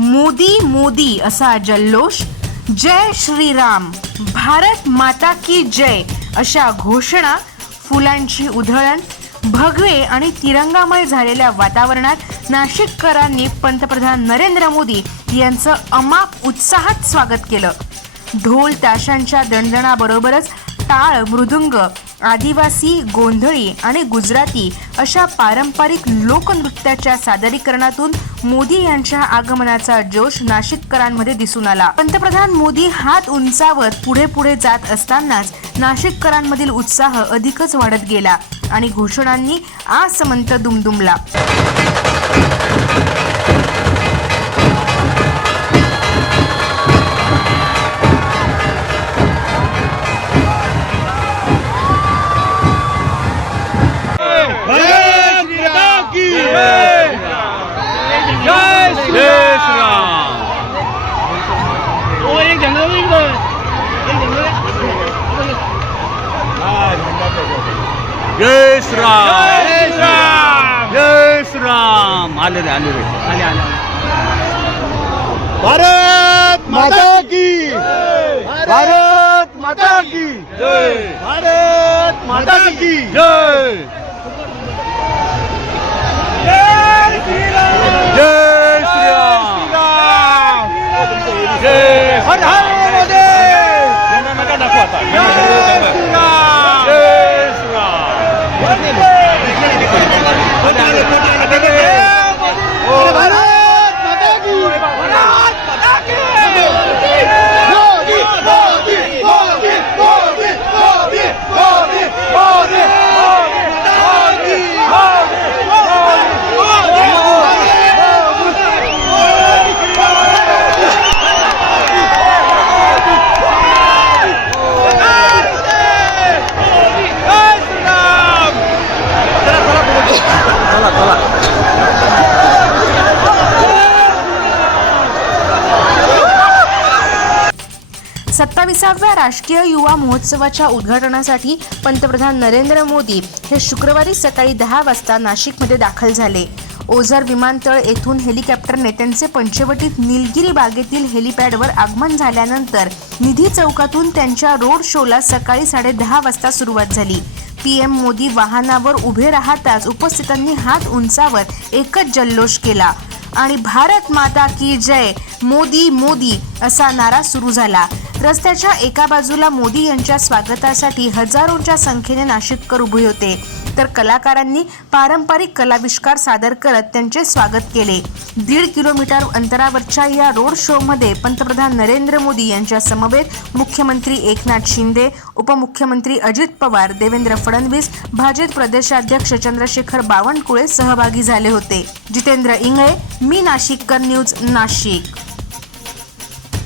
मोदी मोदी असा जल्लोष. जय श्रीराम. भारत माता की जय अशा घोषणा फुलांची उधळण. भगवे आणि तिरंगामय झालेल्या वातावरणात नाशिककरांनी पंतप्रधान नरेंद्र मोदी यांचं अमाप उत्साहात स्वागत केलं. ढोल ताशांच्या दणदणाबरोबरच टाळ मृदुंग आदिवासी गोंधळी आणि गुजराती अशा पारंपरिक लोकनृत्याच्या सादरीकरणातून मोदी यांच्या आगमनाचा जोश नाशिककरांमध्ये दिसून आला. पंतप्रधान मोदी हात उंचावत पुढे पुढे जात असतानाच नाशिककरांमधील उत्साह अधिकच वाढत गेला आणि घोषणांनी आसमंत दुमदुमला. जय श्रीराम जय श्रीराम. जय श्रीराम आले रे आले रे. आले, आले. भारत माता की भारत माता की जय. भारत माता की जय जय श्रीराम. जय श्रीराम जय हर हर मोदी नका दाखवू आता जय श्रीराम जय श्रीराम भारत माता की भारत माता की मोदी मोदी मोदी मोदी मोदी मोदी मोदी सत्ताविसाव्या राष्ट्रीय युवा महोत्सवाच्या उद्घाटनासाठी पंतप्रधान नरेंद्र मोदी हे शुक्रवारी सकाळी दहा वाजता नाशिकमध्ये दाखल झाले. ओझर विमानतळ येथून हेलिकॉप्टरने त्यांचे पंचवटीत निलगिरी बागेतील हेलिपॅडवर आगमन झाल्यानंतर निधी चौकातून त्यांच्या रोड शोला सकाळी साडेदहा वाजता सुरुवात झाली. पी एम मोदी वाहनावर उभे राहताच उपस्थितांनी हात उंचावत एकच जल्लोष केला आणि भारत माता की जय मोदी मोदी असा नारा सुरू झाला. रस्त्याच्या एका बाजूला मोदी यांच्या स्वागतासाठी हजारोंच्या संख्येने नाशिककर उभे होते. तर कलाकारांनी पारंपरिक कलाविष्कार सादर करत त्यांचे स्वागत केले. दीड किलोमीटर अंतरावरच्या या रोड शोमध्ये पंतप्रधान नरेंद्र मोदी यांच्या समवेत मुख्यमंत्री एकनाथ शिंदे उपमुख्यमंत्री अजित पवार देवेंद्र फडणवीस भाजप प्रदेशाध्यक्ष चंद्रशेखर बावनकुळे सहभागी झाले होते. जितेंद्र इंगळे मी नाशिककर न्यूज नाशिक.